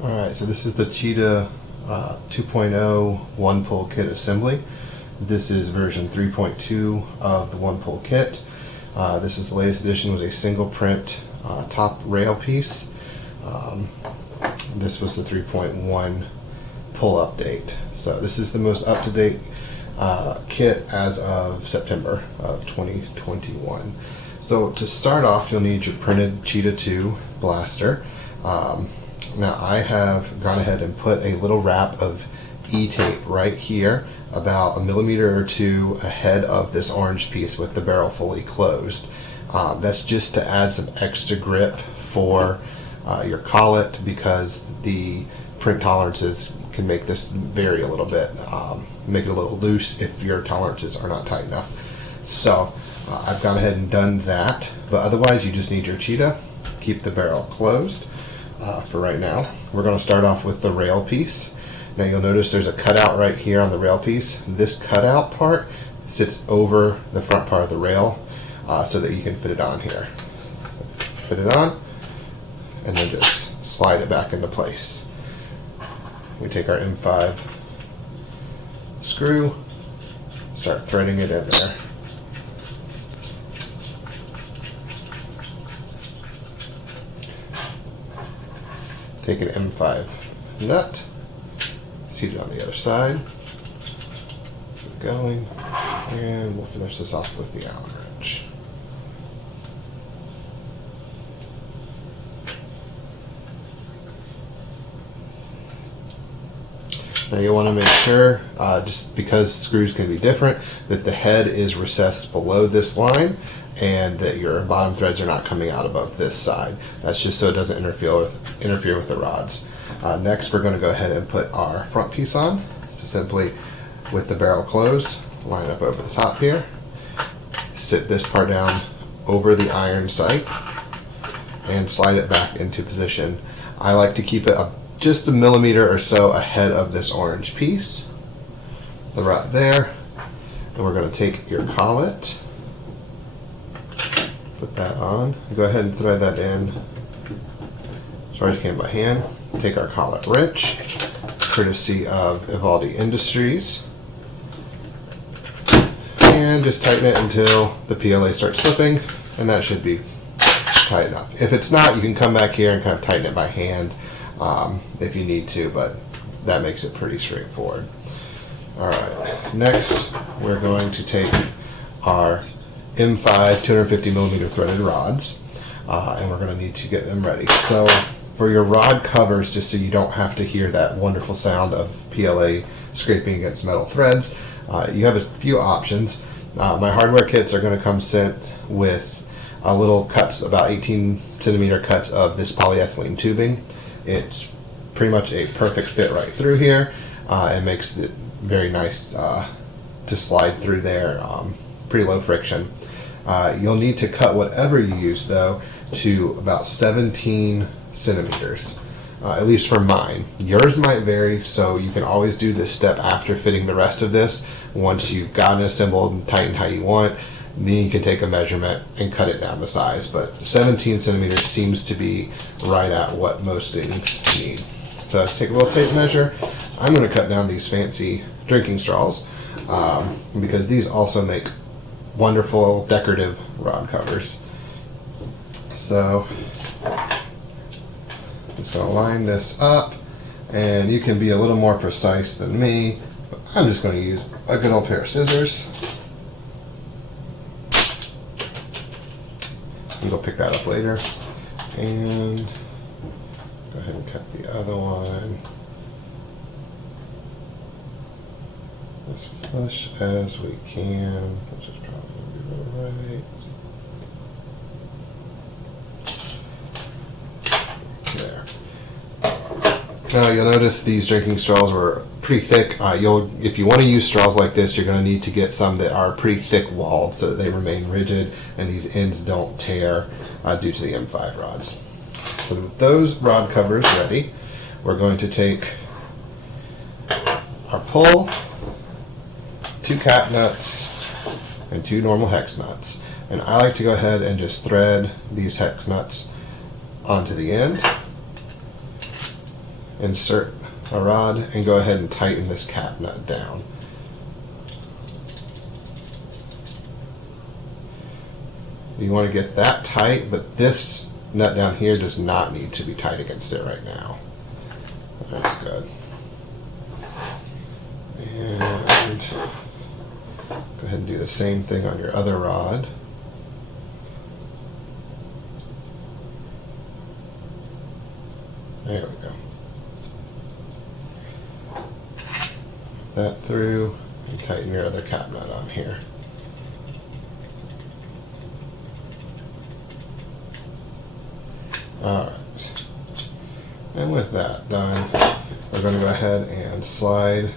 Alright, so this is the Cheetah 2.0 one-pull kit assembly. This is version 3.2 of the one-pull kit. This is the latest edition, was a single print top rail piece. This was the 3.1 pull update. So this is the most up-to-date kit as of September of 2021. So to start off, you'll need your printed Cheetah 2 blaster. Now I have gone ahead and put a little wrap of E-tape right here, about 1 millimeter or 2 ahead of this orange piece with the barrel fully closed. That's just to add some extra grip for your collet, because the print tolerances can make this vary a little bit, make it a little loose if your tolerances are not tight enough. So I've gone ahead and done that, but otherwise you just need your Cheetah. Keep the barrel closed. For right now, we're going to start off with the rail piece. Now you'll notice there's a cutout right here on the rail piece. This cutout part sits over the front part of the rail, so that you can fit it on here. Fit it on, and then just slide it back into place. We take our M5 screw, start threading it in there. Take an M5 nut, seat it on the other side, keep it going, and we'll finish this off with the Allen wrench. Now you'll want to make sure, just because screws can be different, that the head is recessed below this line and that your bottom threads are not coming out above this side. That's just so it doesn't interfere with the rods. Next, we're going to go ahead and put our front piece on. So simply, with the barrel closed, line up over the top here, sit this part down over the iron sight, and slide it back into position. I like to keep it just 1 millimeter or so ahead of this orange piece, right there. And we're going to take your collet, put that on, go ahead and thread that in as far as you can by hand. Take our collet wrench, courtesy of Evaldi Industries, and just tighten it until the PLA starts slipping, and that should be tight enough. If it's not, you can come back here and kind of tighten it by hand if you need to, but that makes it pretty straightforward. Alright, next we're going to take our M5 250 millimeter threaded rods, and we're going to need to get them ready. So for your rod covers, just so you don't have to hear that wonderful sound of PLA scraping against metal threads, you have a few options. My hardware kits are going to come sent with little cuts, about 18 centimeter cuts of this polyethylene tubing. It's pretty much a perfect fit right through here. It makes it very nice to slide through there, pretty low friction. You'll need to cut whatever you use though to about 17 centimeters, at least for mine. Yours might vary, so you can always do this step after fitting the rest of this. Once you've gotten it assembled and tightened how you want, then you can take a measurement and cut it down the size. But 17 centimeters seems to be right at what most students need. So let's take a little tape measure. I'm going to cut down these fancy drinking straws because these also make wonderful decorative rod covers. So just going to line this up, and you can be a little more precise than me, but I'm just going to use a good old pair of scissors. And go pick that up later, and go ahead and cut the other one as flush as we can, which is probably going to be right. Now you'll notice these drinking straws were pretty thick. If you want to use straws like this, you're going to need to get some that are pretty thick walled so that they remain rigid and these ends don't tear due to the M5 rods. So with those rod covers ready, we're going to take our pull, 2 cap nuts, and 2 normal hex nuts. And I like to go ahead and just thread these hex nuts onto the end. insert a rod and go ahead and tighten this cap nut down. You want to get that tight, but this nut down here does not need to be tight against it right now. That's good. And go ahead and do the same thing on your other rod. There we go. That through and tighten your other cap nut on here. Alright, and with that done, we're going to go ahead and slide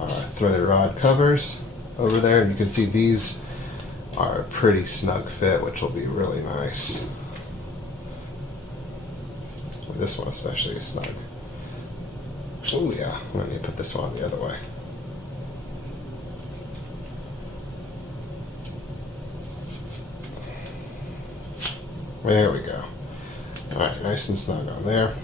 our threaded rod covers over there, and you can see these are a pretty snug fit, which will be really nice. This one especially is snug. Oh yeah, I'm going to need to put this one the other way. There we go. Alright, nice and snug on there.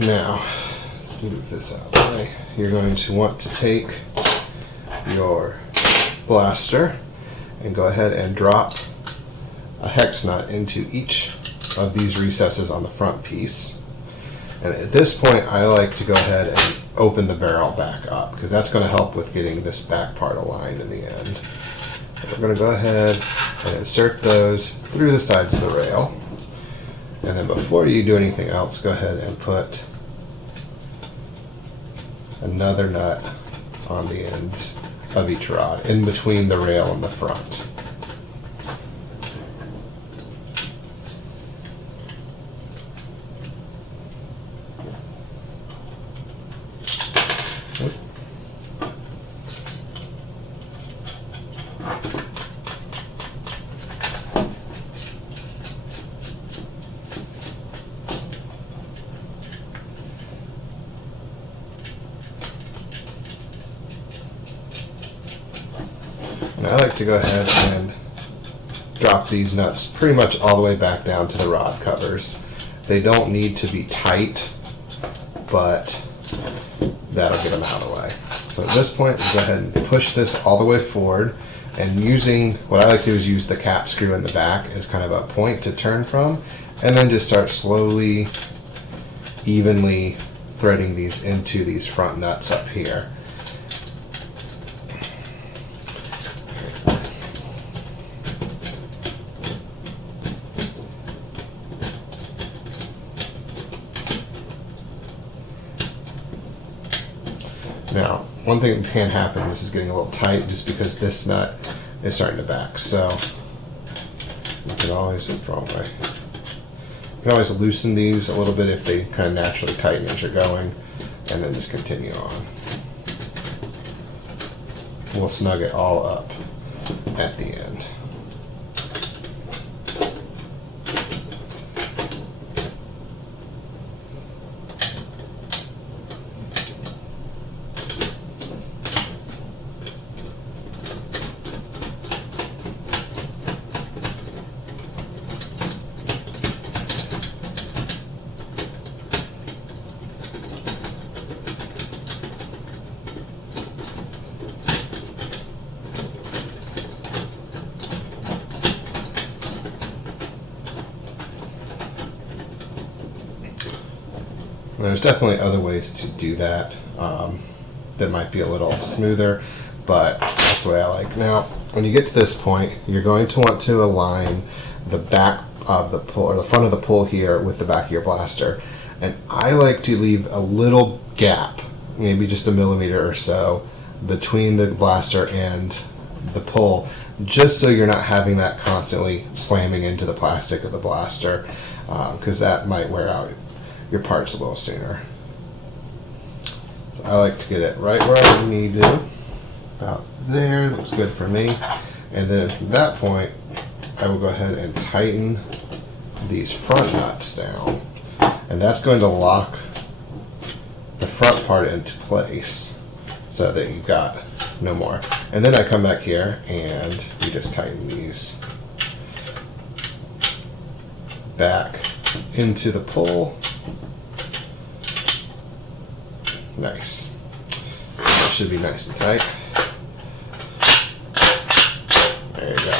Now, let's move this out of the way. You're going to want to take your blaster and go ahead and drop a hex nut into each of these recesses on the front piece. And at this point, I like to go ahead and open the barrel back up, because that's going to help with getting this back part aligned in the end. We're going to go ahead and insert those through the sides of the rail. And then before you do anything else, go ahead and put another nut on the end of each rod, in between the rail and the front. And I like to go ahead and drop these nuts pretty much all the way back down to the rod covers. They don't need to be tight, but that'll get them out of the way. So at this point, we'll go ahead and push this all the way forward, and using, what I like to do is use the cap screw in the back as kind of a point to turn from, and then just start slowly, evenly threading these into these front nuts up here. Now, one thing that can happen, this is getting a little tight just because this nut is starting to back. So you can always, loosen these a little bit if they kind of naturally tighten as you're going, and then just continue on. We'll snug it all up at the end. There's definitely other ways to do that that might be a little smoother, but that's the way I like. Now, when you get to this point, you're going to want to align the back of the pull, or the front of the pull here, with the back of your blaster. And I like to leave a little gap, maybe just a millimeter or so, between the blaster and the pull, just so you're not having that constantly slamming into the plastic of the blaster, because that might wear out your parts a little sooner. So I like to get it right where I need to, about there. Looks good for me. And then at that point, I will go ahead and tighten these front nuts down, and that's going to lock the front part into place so that you've got no more. And then I come back here and we just tighten these back into the pull, Nice. Should be nice and tight. There you go.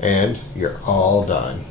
And you're all done.